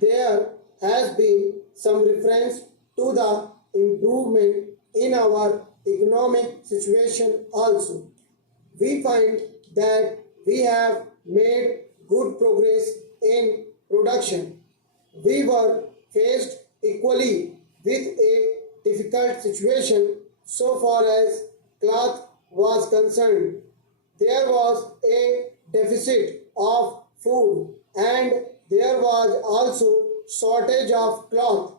there has been some reference to the improvement in our economic situation also. We find that we have made good progress in production. We were faced equally with a difficult situation so far as cloth was concerned. There was a deficit of food and there was also shortage of cloth.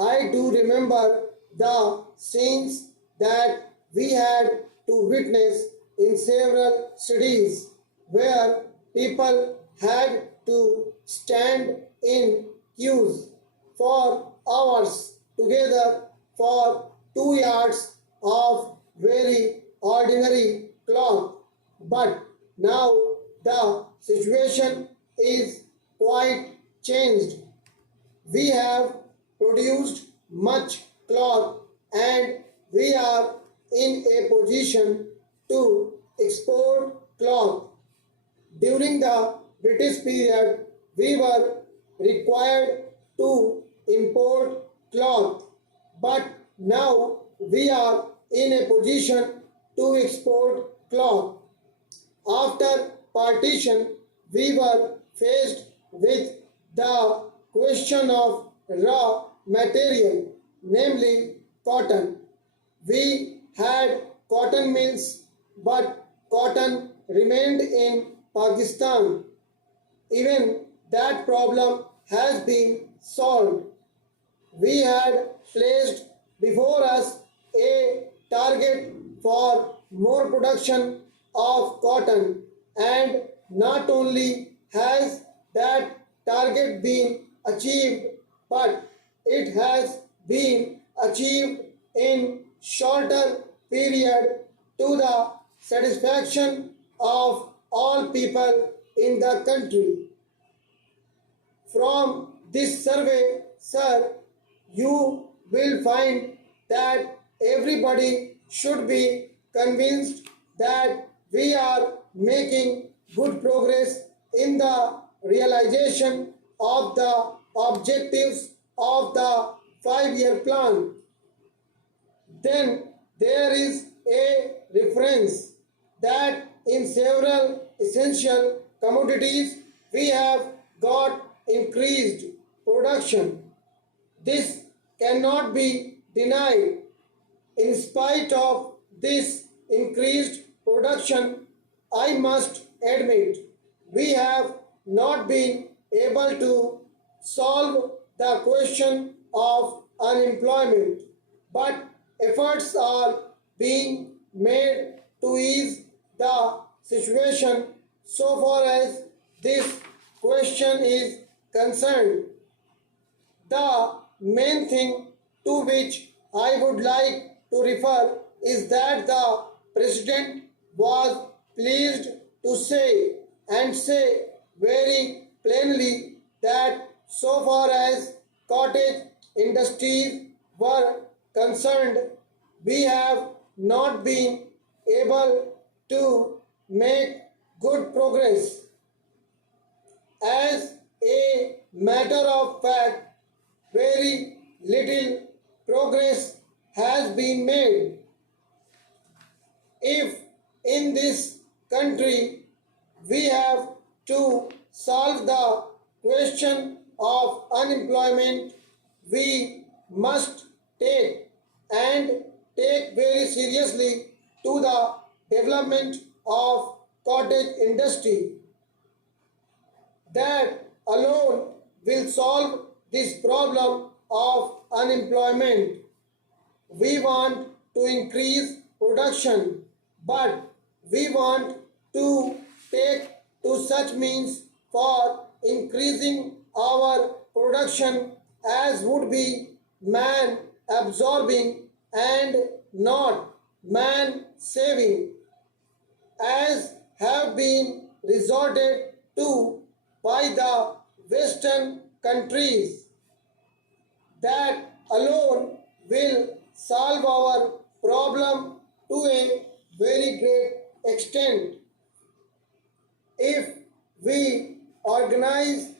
I do remember the scenes that we had to witness in several cities where people had to stand in queues for hours together for 2 yards of very ordinary cloth. But now the situation is quite changed. We have produced much cloth and we are in a position to export cloth. During the British period, we were required to import cloth, but now we are in a position to export cloth. After partition, we were faced with the question of raw material, namely cotton. We had cotton mills, but cotton remained in Pakistan. Even that problem has been solved. We had placed before us a target for more production of cotton, and not only has that target been achieved, but it has been achieved in shorter period to the satisfaction of all people in the country. From this survey, sir, you will find that everybody should be convinced that we are making good progress in the realization of the objectives of the 5-year plan. Then there is a reference that in several essential commodities we have got increased production. This cannot be denied. In spite of this increased production, I must admit we have not been able to solve the question of unemployment, but efforts are being made to ease the situation so far as this question is concerned. The main thing to which I would like to refer is that the President was pleased to say and say very plainly that so far as cottage industries were concerned, we have not been able to make good progress. As a matter of fact, very little progress has been made. If in this country we have to solve the question of unemployment, we must take very seriously to the development of cottage industry. That alone will solve this problem of unemployment. We want to increase production, but we want to take to such means for increasing our production as would be man absorbing and not man saving, as have been resorted to by the Western countries. That alone will solve our problem to a very great extent. If we organize